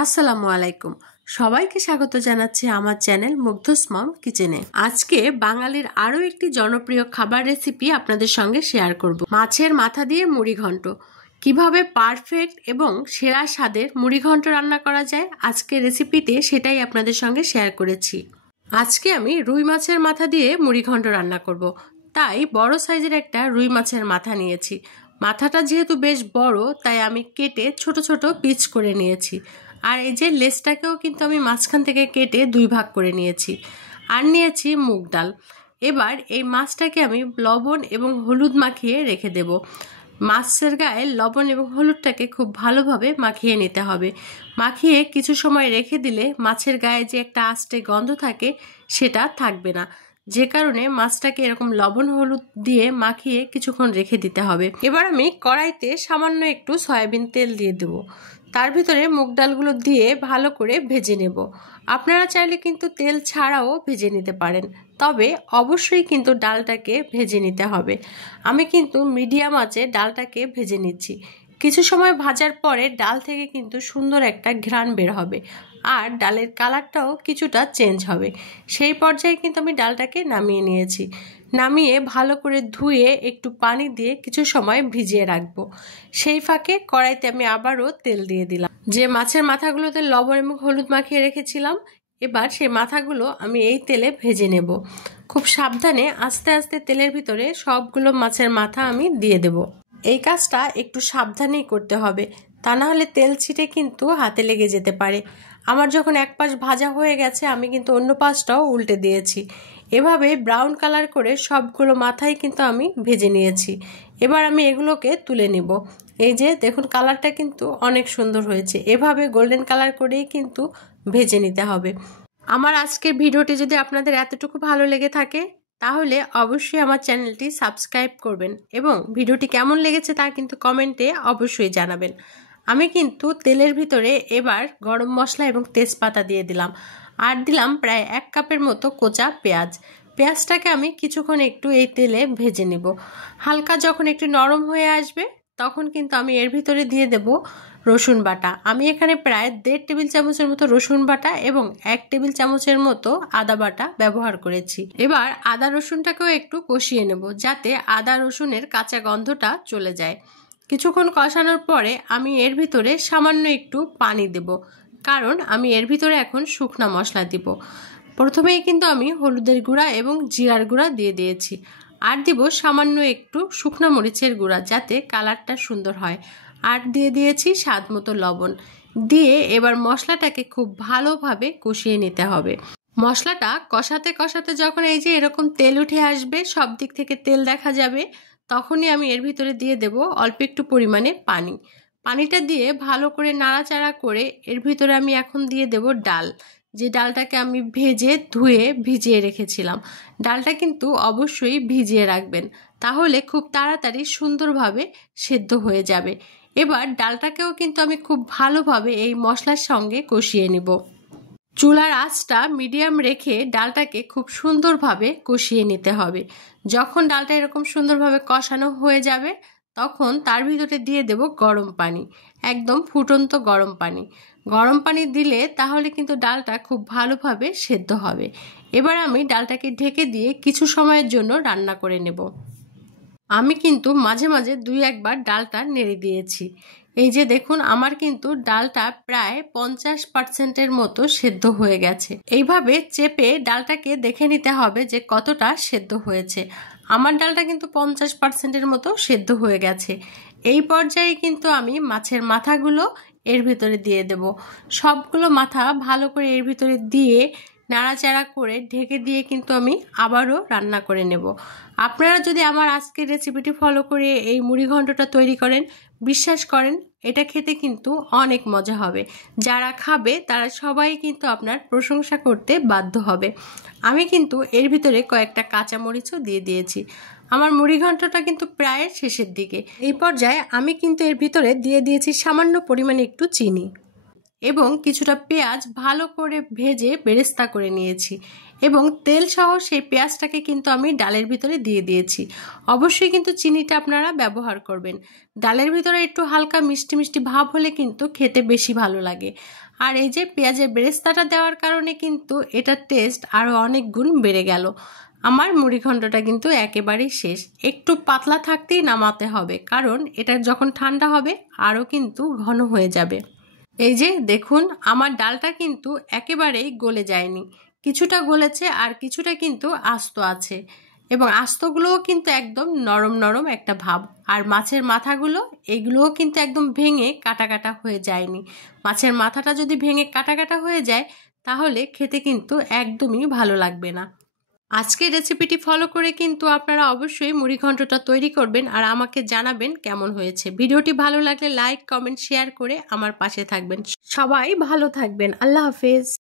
আসসালামু আলাইকুম। সবাইকে স্বাগত জানাচ্ছি আমার চ্যানেল মুগ্ধস মম কিচেনে। আজকে বাঙালির আরো একটি জনপ্রিয় খাবার রেসিপি আপনাদের সঙ্গে শেয়ার করব। মাছের মাথা দিয়ে মুড়ি ঘন্ট। কিভাবে পারফেক্ট এবং সেরা স্বাদের মুড়ি ঘন্ট রান্না করা যায় আজকে রেসিপিতে সেটাই আপনাদের সঙ্গে শেয়ার করেছি। আজকে আমি রুই মাছের মাথা দিয়ে মুড়ি ঘন্ট রান্না করব। তাই বড় সাইজের একটা রুই মাছের মাথা নিয়েছি। মাথাটা যেহেতু বেশ বড় তাই আমি কেটে ছোট ছোট পিস করে নিয়েছি। আর এই যে লেজটাকেও কিন্তু আমি মাঝখান থেকে কেটে দুই ভাগ করে নিয়েছি। আর নিয়েছি মুগ ডাল। এবার এই মাছটাকে আমি লবণ এবং হলুদ মাখিয়ে রেখে দেব। মাছের গায়ে লবণ এবং হলুদটাকে খুব ভালোভাবে মাখিয়ে নিতে হবে। মাখিয়ে কিছু সময় রেখে দিলে মাছের গায়ে যে একটা আস্তে গন্ধ থাকে সেটা থাকবে না, যে কারণে মাছটাকে এরকম লবণ হলুদ দিয়ে মাখিয়ে কিছুক্ষণ রেখে দিতে হবে। এবার আমি কড়াইতে সামান্য একটু সয়াবিন তেল দিয়ে দেবো। তার ভিতরে মুগ ডালগুলো দিয়ে ভালো করে ভেজে নেব। আপনারা চাইলে কিন্তু তেল ছাড়াও ভেজে নিতে পারেন, তবে অবশ্যই কিন্তু ডালটাকে ভেজে নিতে হবে। আমি কিন্তু মিডিয়াম আঁচে ডালটাকে ভেজে নিচ্ছি। কিছু সময় ভাজার পরে ডাল থেকে কিন্তু সুন্দর একটা ঘ্রাণ বের হবে আর ডালের কালারটাও কিছুটা চেঞ্জ হবে। সেই পর্যায়ে কিন্তু আমি ডালটাকে নামিয়ে নিয়েছি। নামিয়ে ভালো করে ধুয়ে একটু পানি দিয়ে কিছু সময় ভিজিয়ে রাখবো। সেই ফাঁকে কড়াইতে আমি আবারও তেল দিয়ে দিলাম। যে মাছের মাথাগুলোতে লবণ এবং হলুদ মাখিয়ে রেখেছিলাম, এবার সেই মাথাগুলো আমি এই তেলে ভেজে নেব। খুব সাবধানে আস্তে আস্তে তেলের ভিতরে সবগুলো মাছের মাথা আমি দিয়ে দেব। এই কাজটা একটু সাবধানেই করতে হবে, তা না হলে তেল ছিটে কিন্তু হাতে লেগে যেতে পারে। আমার যখন এক পাশ ভাজা হয়ে গেছে আমি কিন্তু অন্য পাশটাও উল্টে দিয়েছি। এভাবে ব্রাউন কালার করে সবগুলো মাথায় কিন্তু আমি ভেজে নিয়েছি। এবার আমি এগুলোকে তুলে নিব। এই যে দেখুন কালারটা কিন্তু অনেক সুন্দর হয়েছে। এভাবে গোল্ডেন কালার করেই কিন্তু ভেজে নিতে হবে। আমার আজকের ভিডিওটি যদি আপনাদের এতটুকু ভালো লেগে থাকে তাহলে অবশ্যই আমার চ্যানেলটি সাবস্ক্রাইব করবেন এবং ভিডিওটি কেমন লেগেছে তা কিন্তু কমেন্টে অবশ্যই জানাবেন। আমি কিন্তু তেলের ভিতরে এবার গরম মশলা এবং তেজপাতা দিয়ে দিলাম আর দিলাম প্রায় 1 কাপের মতো কোচা পেঁয়াজ। পেঁয়াজটাকে আমি কিছুক্ষণ একটু এই তেলে ভেজে নেব। হালকা যখন একটু নরম হয়ে আসবে তখন কিন্তু আমি এর ভিতরে দিয়ে দেব রসুন বাটা। আমি এখানে প্রায় 1.5 টেবিল চামচের মতো রসুন বাটা এবং 1 টেবিল চামচের মতো আদা বাটা ব্যবহার করেছি। এবার আদা রসুনটাকেও একটু কষিয়ে নেব যাতে আদা রসুনের কাঁচা গন্ধটা চলে যায়। কিছুক্ষণ কষানোর পরে আমি এর ভিতরে সামান্য একটু পানি দেব, কারণ আমি এর ভিতরে এখন শুকনা মশলা দিব। প্রথমেই কিন্তু আমি হলুদের গুঁড়া এবং জিরার গুঁড়া দিয়ে দিয়েছি আর দিব সামান্য একটু শুকনো মরিচের গুঁড়া যাতে কালারটা সুন্দর হয়। আর দিয়ে দিয়েছি স্বাদ মতো লবণ। দিয়ে এবার মশলাটাকে খুব ভালোভাবে কষিয়ে নিতে হবে। মশলাটা কষাতে কষাতে যখন এই যে এরকম তেল উঠে আসবে, সব দিক থেকে তেল দেখা যাবে, তখনই আমি এর ভিতরে দিয়ে দেব অল্প একটু পরিমাণে পানি। পানিটা দিয়ে ভালো করে নাড়াচাড়া করে এর ভিতরে আমি এখন দিয়ে দেব ডাল। যে ডালটাকে আমি ভেজে ধুয়ে ভিজিয়ে রেখেছিলাম। ডালটা কিন্তু অবশ্যই ভিজিয়ে রাখবেন, তাহলে খুব তাড়াতাড়ি সুন্দরভাবে সেদ্ধ হয়ে যাবে। এবার ডালটাকেও কিন্তু আমি খুব ভালোভাবে এই মশলার সঙ্গে কষিয়ে নিব। চুলার আঁচটা মিডিয়াম রেখে ডালটাকে খুব সুন্দরভাবে কষিয়ে নিতে হবে। যখন ডালটা এরকম সুন্দরভাবে কষানো হয়ে যাবে তখন তার ভিতরে দিয়ে দেব গরম পানি, একদম ফুটন্ত গরম পানি। গরম পানি দিলে তাহলে কিন্তু ডালটা খুব ভালোভাবে সেদ্ধ হবে। এবার আমি ডালটাকে ঢেকে দিয়ে কিছু সময়ের জন্য রান্না করে নেব। আমি কিন্তু মাঝে মাঝে 2-1 বার ডালটা নেড়ে দিয়েছি। এই যে দেখুন আমার কিন্তু ডালটা প্রায় 50% মতো সেদ্ধ হয়ে গেছে। এইভাবে চেপে ডালটাকে দেখে নিতে হবে যে কতটা সেদ্ধ হয়েছে। আমার ডালটা কিন্তু 50% মতো সেদ্ধ হয়ে গেছে। এই পর্যায়ে কিন্তু আমি মাছের মাথাগুলো এর ভিতরে দিয়ে দেব। সবগুলো মাথা ভালো করে এর ভিতরে দিয়ে নাড়াচাড়া করে ঢেকে দিয়ে কিন্তু আমি আবারও রান্না করে নেব। আপনারা যদি আমার আজকের রেসিপিটি ফলো করে এই মুড়ি ঘন্টটা তৈরি করেন, বিশ্বাস করেন এটা খেতে কিন্তু অনেক মজা হবে। যারা খাবে তারা সবাই কিন্তু আপনার প্রশংসা করতে বাধ্য হবে। আমি কিন্তু এর ভিতরে কয়েকটা কাঁচামরিচও দিয়ে দিয়েছি। আমার মুড়ি ঘন্টটা কিন্তু প্রায় শেষের দিকে। এই পর্যায়ে আমি কিন্তু এর ভিতরে দিয়ে দিয়েছি সামান্য পরিমাণে একটু চিনি। এবং কিছুটা পেঁয়াজ ভালো করে ভেজে বেরেস্তা করে নিয়েছি এবং তেল সহ সেই পেঁয়াজটাকে কিন্তু আমি ডালের ভিতরে দিয়ে দিয়েছি। অবশ্যই কিন্তু চিনিটা আপনারা ব্যবহার করবেন। ডালের ভিতরে একটু হালকা মিষ্টি মিষ্টি ভাব হলে কিন্তু খেতে বেশি ভালো লাগে। আর এই যে পেঁয়াজের বেরেস্তাটা দেওয়ার কারণে কিন্তু এটার টেস্ট আরও অনেক গুণ বেড়ে গেল। আমার মুড়িঘণ্টটা কিন্তু একেবারেই শেষ। একটু পাতলা থাকতেই নামাতে হবে, কারণ এটা যখন ঠান্ডা হবে আরও কিন্তু ঘন হয়ে যাবে। এই যে দেখুন, আমার ডালটা কিন্তু একেবারেই গলে যায়নি, কিছুটা গলেছে আর কিছুটা কিন্তু আস্ত আছে এবং আস্তগুলোও কিন্তু একদম নরম নরম একটা ভাব। আর মাছের মাথাগুলো এগুলোও কিন্তু একদম ভেঙে কাটা কাটা হয়ে যায়নি। মাছের মাথাটা যদি ভেঙে কাটা কাটা হয়ে যায় তাহলে খেতে কিন্তু একদমই ভালো লাগবে না। আজকের রেসিপিটি ফলো করে কিন্তু আপনারা অবশ্যই মুড়িঘণ্টটা তৈরি করবেন আর আমাকে জানাবেন কেমন হয়েছে। ভিডিওটি ভালো লাগলে লাইক, কমেন্ট, শেয়ার করে আমার পাশে থাকবেন। সবাই ভালো থাকবেন। আল্লাহ হাফেজ।